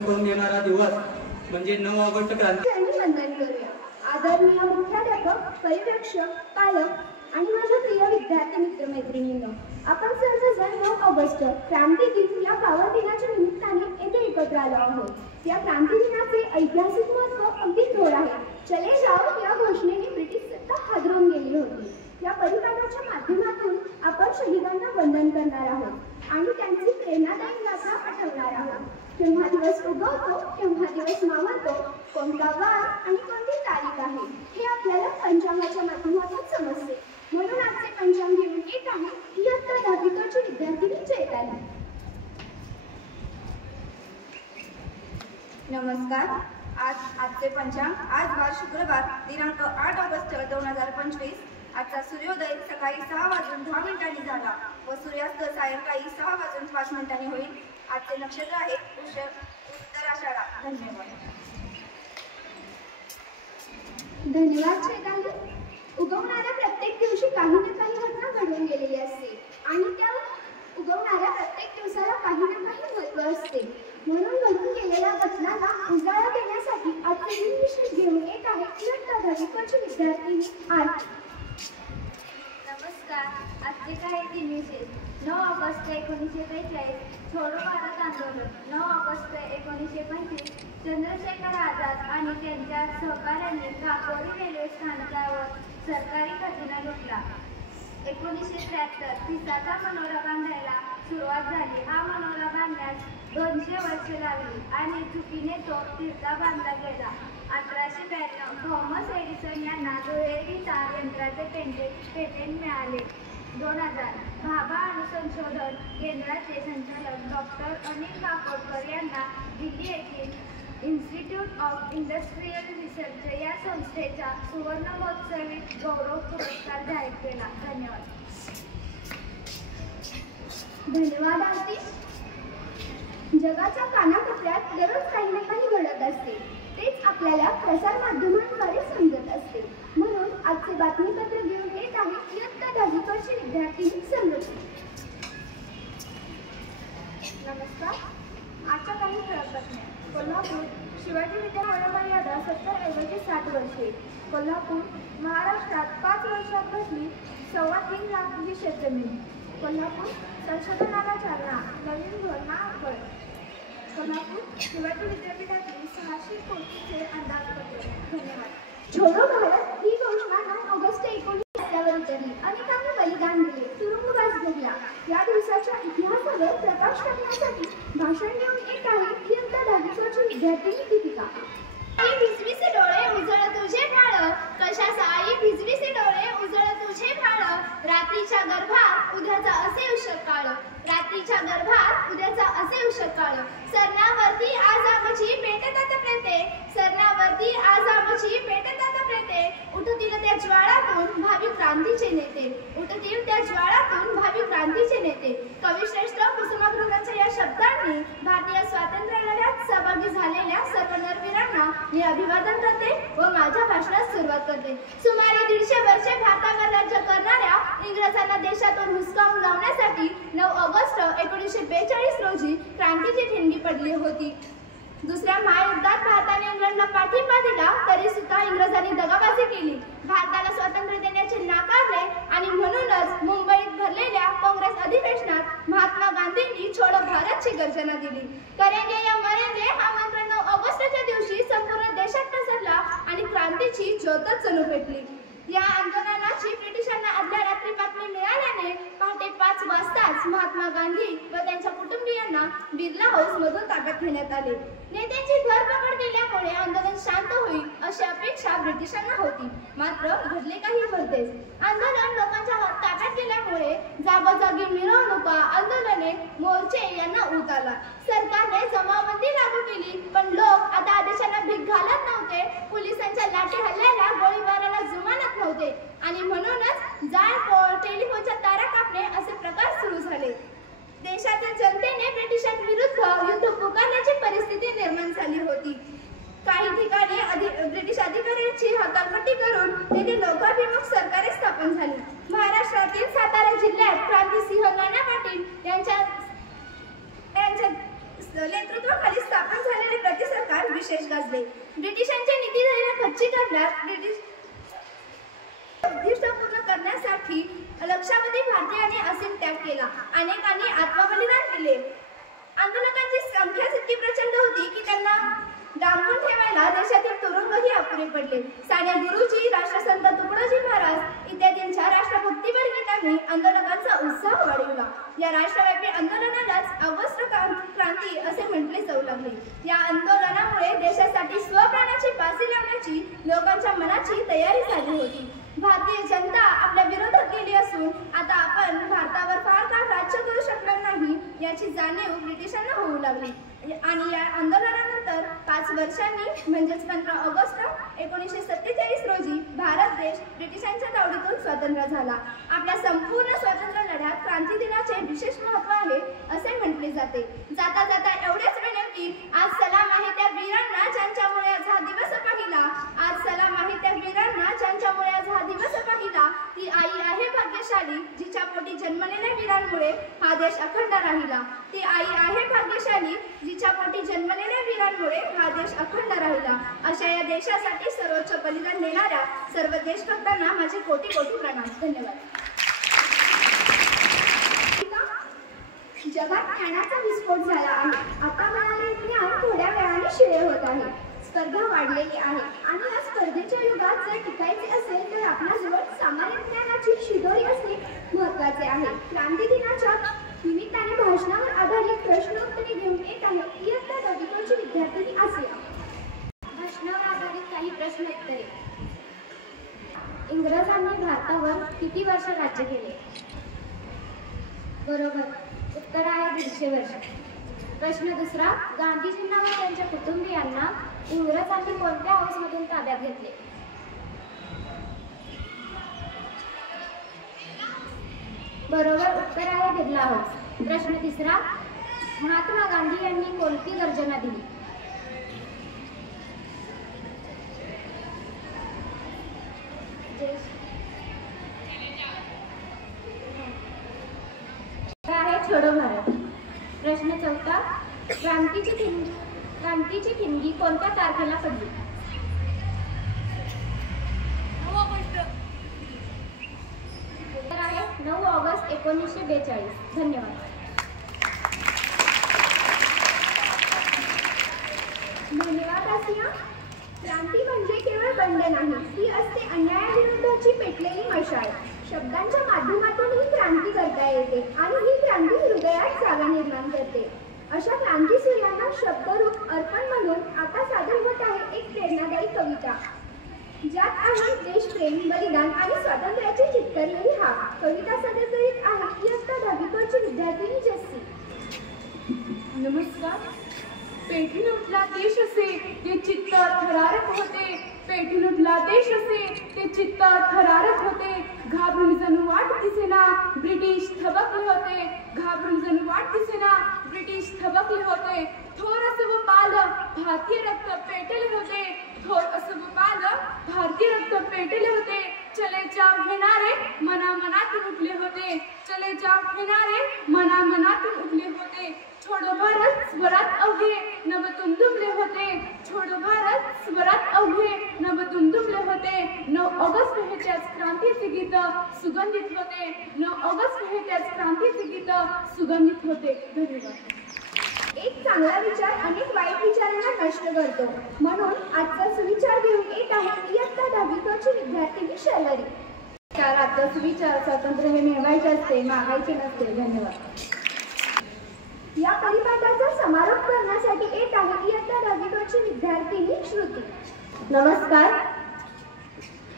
करून देणारा दिवस म्हणजे 9 ऑगस्ट क्रांती. वंदन करूया. आदरणीय मुख्याध्यापक, पर्यवेक्षक, पालक आणि माझ्या प्रिय विद्यार्थी मित्रमैत्रिणींनो, आपण सर्वजण 9 ऑगस्ट क्रांती दिन या पावन दिनाच्या निमित्ताने येथे एकत्र आलो आहोत. या क्रांती दिनाचे ऐतिहासिक महत्त्व अगदी थोड आहे. चले जाओ या घोषणेने ब्रिटिश सत्ता हादरवून गेली होती. या परिपाठाच्या माध्यमातून आपण शहीदांना वंदन करणार आहोत आणि त्यांची प्रेरणादायी गाथा आठवणार आहोत. केव्हा दिवस उगवतो, केव्हा दिवस मावळतो, कोणता वार आणि कोणती तारीख आहे हे आपल्याला पंचांगाच्या माध्यमातून समजते. म्हणून आजचे पंचांग घेऊन येत आहे इयत्ता 10वीची विद्यार्थिनी चैताली. नमस्कार. आजचे पंचांग. आज वार शुक्रवार दिनांक 8 ऑगस्ट 2025. आजचा सूर्योदय सकाळी 6:10 झाला व सूर्यास्त सायंकाळी 6:05 होईल. आजचे नक्षत्र आहे उत्तराषाढा. धन्यवाद. धन्यवाद चैताली. उगवणाऱ्या प्रत्येक दिवशी काही ना काही घटना घडून गेलेली असते आणि त्या उगवणाऱ्या प्रत्येक दिवसाला काही ना काही महत्त्व असते. म्हणून घडून गेलेल्या घटनांना उजाळा देण्यासाठी आजचे दिन विशेष घेऊन येत आहे इयत्ता 10वीची विद्यार्थिनी आरती. नमस्कार. आजचे काही दिन विशेष. 9 ऑगस्ट 1943 छोडो भारत आंदोलन. 9 ऑगस्ट 1925 चंद्रशेखर आझाद आणि त्यांच्या सहकाऱ्यांनी काकोरी रेल्वे स्थानकावर सरकारी खजिना लुटला. 1973 पिसाचा मनोरा बांधायला सुरुवात झाली. हा मनोरा बांधण्यास 200 वर्षे लागली आणि चुकीने तो तिरका बांधला गेला. 1892 थॉमस एडिसन यांना दुहेरी तार यंत्राचे पेटेंट मिळाले. 2000 भाभा अणुसंशोधन केंद्राचे संचालक डॉक्टर अनिल काकोडकर यांना दिल्ली येथील इन्स्टिट्यूट ऑफ इंडस्ट्रियल रिसर्च या संस्थेचा सुवर्ण महोत्सवी गौरव पुरस्कार जाहीर केला. धन्यवाद. धन्यवाद आरती. जगाच्या कानाकोपऱ्यात दररोज काही ना काही घडत असते. तेच आपल्याला प्रसार माध्यमांद्वारे समजत असते. म्हणून आजचे बातमीपत्र घेऊन येत आहे इयत्ता 10वीची विद्यार्थिनी संरक्षण. नमस्कार. आजच्या काही ठळक बातम्या. कोल्हापूर शिवाजी विद्या मराठवाड्याला 70 ऐवजी 60 वर्षे. कोल्हापूर महाराष्ट्रात 5 वर्षात घटली 3.25 लाख विशेष जमीन. कोल्हापूर संशोधनाला चालना, नवीन धोरणावर. कोल्हापूर शिवाजी विद्यापीठातील 600 कोटीचे अंदाजपत्र. धन्यवाद. छोडो भारत ही घोषणा 9 ऑगस्ट 19 रस्त्यावर उतरली. अनेकांनी बलिदान दिले, तुरुंगवास भोगला. या दिवसाच्या इतिहासावर प्रकाश टाकण्यासाठी भाषण देऊन येत आहे इयत्ता 10वीची विद्यार्थिनी दीपिका. आई भिजवीचे डोळे उजळ तुझे भाळ, कशाचा आई भिजवीचे डोळे उजळ तुझे भाळ. रात्रीच्या गर्भात उद्याचा असे उषकाळ, रात्रीच्या गर्भात उद्याचा असे उषकाळ. सरणावरती आज आमची पेटतात प्रेते, सरणावरती आज आमची पेटतात प्रेते. उठतील त्या ज्वाळातून भावी क्रांतीचे नेते, उठतील त्या ज्वाळातून भावी क्रांतीचे नेते. कविश्रेष्ठ कुसुमाग्रजांच्या या शब्दांनी भारतीय स्वातंत्र्य लढ्यात सहभागी झालेल्या सर्व नरवीरांना मी अभिवादन करते व माझ्या भाषणास सुरुवात करते. सुमारे 150 वर्षे भारतावर राज्य करणाऱ्या इंग्रजांना देशातून हुसकावून लावण्यासाठी 9 ऑगस्ट 1942 रोजी क्रांतीची ठिणगी पडली होती. दुसऱ्या महायुद्धात भारताने इंग्लंडला पाठिंबा दिला तरी सुद्धा इंग्रजांनी दगाबाजी केली, भारताला स्वातंत्र्य देण्याचे नाकारले आणि म्हणूनच मुंबईत भरलेल्या काँग्रेस अधिवेशनात महात्मा गांधींनी छोडो भारतची गर्जना दिली. करेंगे या मरेंगे हा मंत्र 9 ऑगस्टच्या दिवशी संपूर्ण देशात पसरला आणि क्रांतीची ज्योतच जणू पेटली. या आंदोलनाची ब्रिटिशांना आदल्या रात्री बातमी मिळाल्याने पहाटे 5 वाजताच महात्मा गांधी व त्यांच्या कुटुंबियांना बिर्ला हाऊस मधून ताब्यात घेण्यात आले. नेत्यांची धरपकड केल्यामुळे आंदोलन शांत होईल अशी अपेक्षा ब्रिटिशांना होती, मात्र घडले काही भलतेच. आंदोलन लोकांच्या ताब्यात गेल्यामुळे जागोजागी मिरवणुका, आंदोलने, मोर्चे यांना ऊत आला. सरकारने जमावबंदी लागू केली, पण लोक आता आदेशांना भीक घालत नव्हते, पोलिसांच्या लाठी हल्ल्याला, गोळीबाराला जुमानत नव्हते आणि म्हणूनच जाळपोळ, टेलिफोनच्या तारा कापणे असे प्रकार सुरू झाले. देशाच्या जनतेने ब्रिटिशांविरुद्ध युद्ध पुकारण्याची परिस्थिती निर्माण झाली होती. काही ठिकाणी ब्रिटिश अधिकाऱ्यांची हकालपट्टी करून तेथे लोकाभिमुख सरकारे स्थापन झाली. महाराष्ट्रातील सातारा जिल्ह्यात क्रांतिसिंह नाना पाटील यांच्या नेतृत्वाखाली स्थापन झालेले विशेष गाजले. ब्रिटिशांच्या नीतीधैर्य खच्ची करण्यात उद्दिष्ट पूर्ण करण्यासाठी लक्षावधी भारतीयांनी असीम त्याग केला. अनेकांनी आत्मबलिदान दिले. आंदोलकांची संख्या इतकी प्रचंड होती की त्यांना डांबून ठेवायला देशातील तुरुंगही अपुरे पडले. साने गुरुजी, राष्ट्रसंत तुकडोजी महाराज इत्यादींच्या राष्ट्रभक्तीपर गीतांनी आंदोलकांचा उत्साह वाढविला. या राष्ट्रव्यापी आंदोलनालाच ऑगस्ट क्रांती असे म्हटले जाऊ लागले. या आंदोलनामुळे देशासाठी स्वप्राणाची बाजी लावण्याची लोकांच्या मनाची तयारी झाली होती. भारतीय जनता आपल्या विरोधात गेली असून आता आपण भारतावर फार काळ राज्य करू शकणार नाही याची जाणीव ब्रिटिशांना होऊ लागली. आणि या आंदोलनानंतर 5 वर्षांनी म्हणजेच 15 ऑगस्ट 1947 रोजी भारत देश ब्रिटिशांच्या तावडीतून स्वतंत्र झाला. आपल्या संपूर्ण स्वातंत्र्य लढ्यात क्रांती दिनाचे विशेष महत्त्व आहे असे म्हटले जाते. जाता जाता एवढेच विनंती, आज सलाम आहे त्या वीरांना ज्यांच्यामुळे आज हा दिवस पाहिला. आज सलाम आहे त्या वीरांना ज्यांच्यामुळे आज हा दिवस पाहिला. ती आई आहे भाग्यशाली जिच्या पोटी जन्मलेल्या वीरांमुळे हा देश अखंड राहिला. ती आई आहे भाग्यशाली जिच्या पोटी जन्मलेल्या वीरांमुळे हा देश अखंड राहिला. अशा या देशासाठी सर्वोच्च बलिदान देणाऱ्या सर्व देशभक्तांना माझे कोटी कोटी प्रणाम. धन्यवाद. जगात ज्ञानाचा विस्फोट झाला आहे. आता मिळालेले ज्ञान थोड्या वेळाने शिळे होत आहे. स्पर्धा वाढलेली आहे आणि या स्पर्धेच्या युगात जर टिकायचे असेल तर आपल्याजवळ सामान्य ज्ञानाची शिदोरी असणे महत्त्वाचे आहे. क्रांती दिनाच्या निमित्ताने भाषणावर आधारित प्रश्नोत्तरे घेऊन येत आहे इयत्ता 10वीची विद्यार्थिनी आसिया. भाषणावर आधारित काही प्रश्नोत्तरे. इंग्रजांनी भारतावर किती वर्ष राज्य केले? बरोबर, उत्तर आहे 150 वर्ष. प्रश्न दुसरा, गांधीजींना व त्यांच्या कुटुंबियांना इंग्रजांनी कोणत्या हाऊसमधून ताब्यात घेतले? बरोबर, उत्तर आहे बिर्ला हाऊस. प्रश्न तिसरा, महात्मा गांधी यांनी कोणती गर्जना दिली? आहे छोडो भारत. प्रश्न चौथा, क्रांतीची ठिणगी कोणत्या तारखेला पडली? 9 ऑगस्ट. उत्तर आहे 9 ऑगस्ट 1942. धन्यवाद. धन्यवाद आसिया. क्रांती म्हणजे केवळ बंड नाही, ती असते अन्यायाविरुद्धची पेटलेली मशाल. शब्दांच्या माध्यमातून ही क्रांती करता येते आणि ही क्रांती हृदयात जागा निर्माण करते. अशा क्रांती सूर्यांना शब्दरूप अर्पण म्हणून आता सादर होत आहे एक प्रेरणादायी कविता, ज्यात आहे देशप्रेम, बलिदान आणि स्वातंत्र्याची चित्तरलेली हाक. कविता सादर करीत आहे इयत्ता 10वीची विद्यार्थिनी जस्सी. नमस्कार. पेटून उठला देश असे ते चित्त थरारक होते. पेटून उठला देश असे ते चित्त थरारक होते. घाबरून जणू वाट दिसेना ब्रिटिश थबकले होते. घाबरून जणू वाट दिसेना ब्रिटिश थबकले होते. थोर असं व पाल भारतीय रक्त पेटले होते. थोर असं व पाल भारतीय रक्त पेटले होते. चले जाव घेणारे मना मनातून उठले होते. चले जाव घेणारे मना मनातून उठले होते. छोडो भारत स्वरात अवघे नभ दुमदुमले होते. छोडो भारत स्वरात अवघे नभ दुमदुमले होते. 9 ऑगस्ट हे त्याच क्रांतीचे गीत सुगंधित होते. 9 ऑगस्ट हे त्याच क्रांतीचे गीत सुगंधित होते. धन्यवाद. एक चांगला विचार अनेक वाईट विचारांना नष्ट करतो, म्हणून आजचा सुविचार घेऊन येत आहे इयत्ता 10वीची विद्यार्थिनी शैलरी. आजचा सुविचार, स्वातंत्र्य हे मिळवायचे असते, मागायचे नसते. धन्यवाद. या परिपाठाचा समारोप करण्यासाठी येत आहे इयत्ता 10वीची विद्यार्थिनी श्रुती. नमस्कार.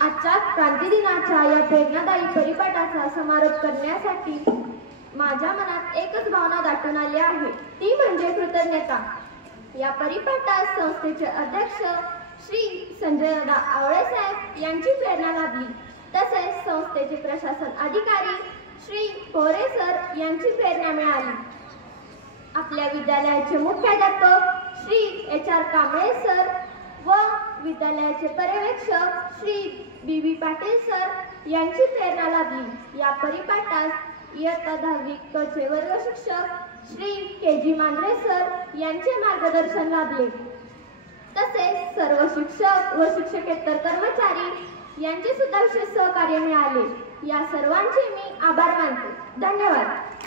आजच्या क्रांती दिनाच्या या प्रेरणादायी परिपाठाचा समारोप करण्यासाठी माझ्या मनात एकच भावना दाटून आली आहे, ती म्हणजे कृतज्ञता. या परिपाठात संस्थेचे अध्यक्ष श्री संजयदा आवळे साहेब यांची प्रेरणा लाभली. तसेच संस्थेचे प्रशासन अधिकारी श्री पोरे सर यांची प्रेरणा मिळाली. आपल्या विद्यालयाचे मुख्याध्यापक श्री HR कांबळे सर व विद्यालयाचे पर्यवेक्षक श्री BB पाटील सर यांची प्रेरणा लाभली. या परिपाठात इयत्ता 10वी चे वर्ग शिक्षक श्री KG मांढरे सर यांचे मार्गदर्शन लाभले. तसेच सर्व शिक्षक व शिक्षकेतर कर्मचारी यांचे सुद्धा विशेष सहकार्य मिळाले. या सर्वांचे मी आभार मानते. धन्यवाद.